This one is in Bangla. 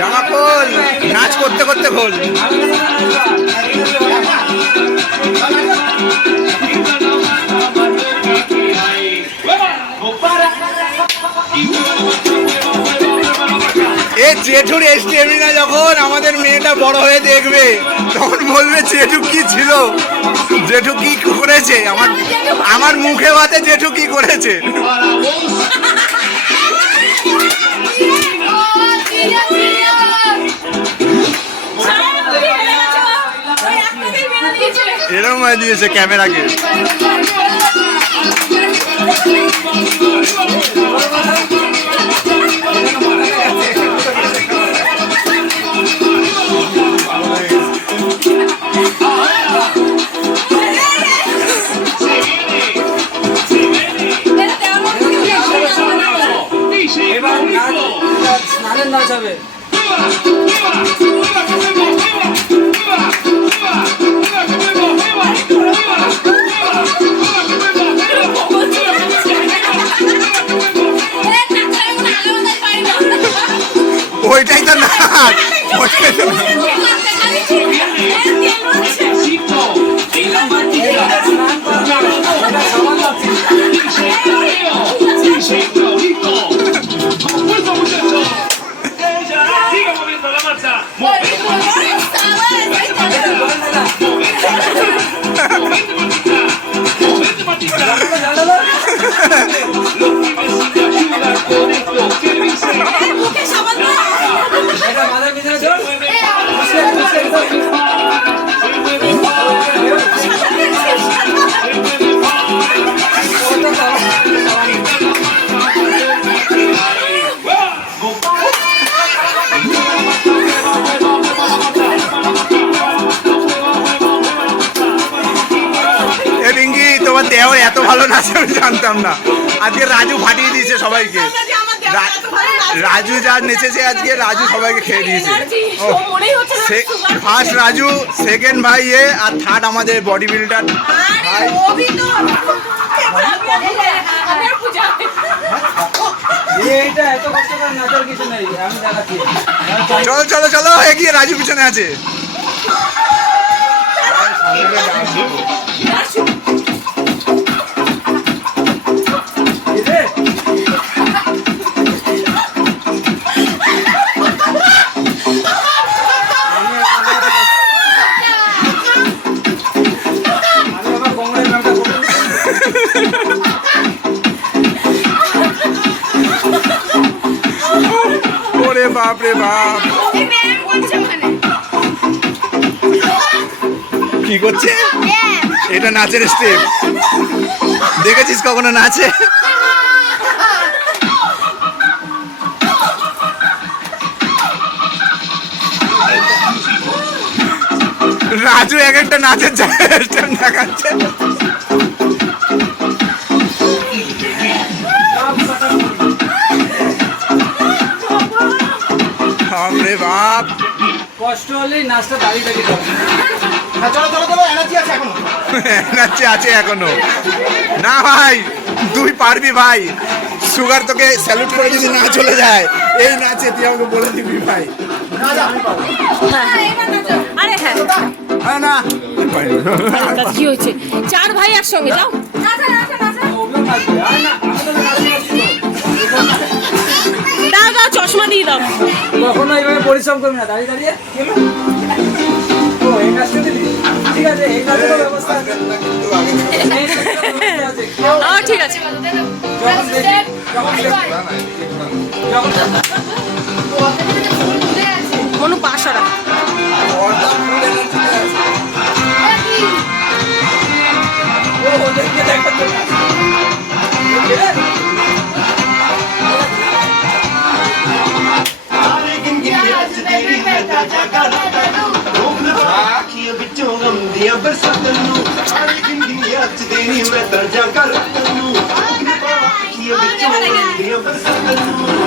জামা খোল, নাচ করতে করতে খোল। এ জেঠুর এসটিএমই না, যখন আমাদের মেয়েটা বড় হয়ে দেখবে তখন বলবে জেঠু কি ছিল, জেঠু কি করেছে, আমার মুখে ভাতে জেঠু কি করেছে। এরকম হয়ে দিয়েছে ক্যামেরাকে। ওইটাই তো নাচ, ওইটাই তো দেওয়ার এত ভালো নাচে আমি জানতাম না। আজকে রাজু ফাটিয়ে দিয়েছে সবাইকে, রাজু যা নেচেছে আজকে, রাজু সবাইকে খেয়ে দিয়েছে। ফার্স্ট রাজু, সেকেন্ড ভাই এ, আর থার্ড আমাদের বডি বিল্ডার ভাই। চলো চলো চলো, এগিয়ে, রাজু পিছনে আছে। ওরে বাপ রে বাপ, কি করছে? এটা নাচের স্টেপ, দেখেছিস কখনো নাচে? রাজু এক একটা নাচের স্টেপ দেখাচ্ছে। বাপরে বাপ, কষ্ট হলেই নাচটা দাঁড়িয়ে দাঁড়িয়ে করে। চলো চলো চলো, এনার্জি আছে এখনো, এনার্জি আছে এখনো। না ভাই, তুই পারবি ভাই, সুগার তোকে স্যালুট করে যদি না চলে যায় এই নাচে, তুই আমাকে বলে দিবি ভাই। আরে হ্যাঁ না কি হয়েছে, চার ভাই একসঙ্গে যাও। দাও দাও, চশমা দিয়ে দাও। কখনো এইভাবে পরিশ্রম করবি না, দাঁড়িয়ে দাঁড়িয়ে। ঠিক আছে, এই কাজের ব্যবস্থা আছে। ঠিক আছে, মনু পাশারা बरसात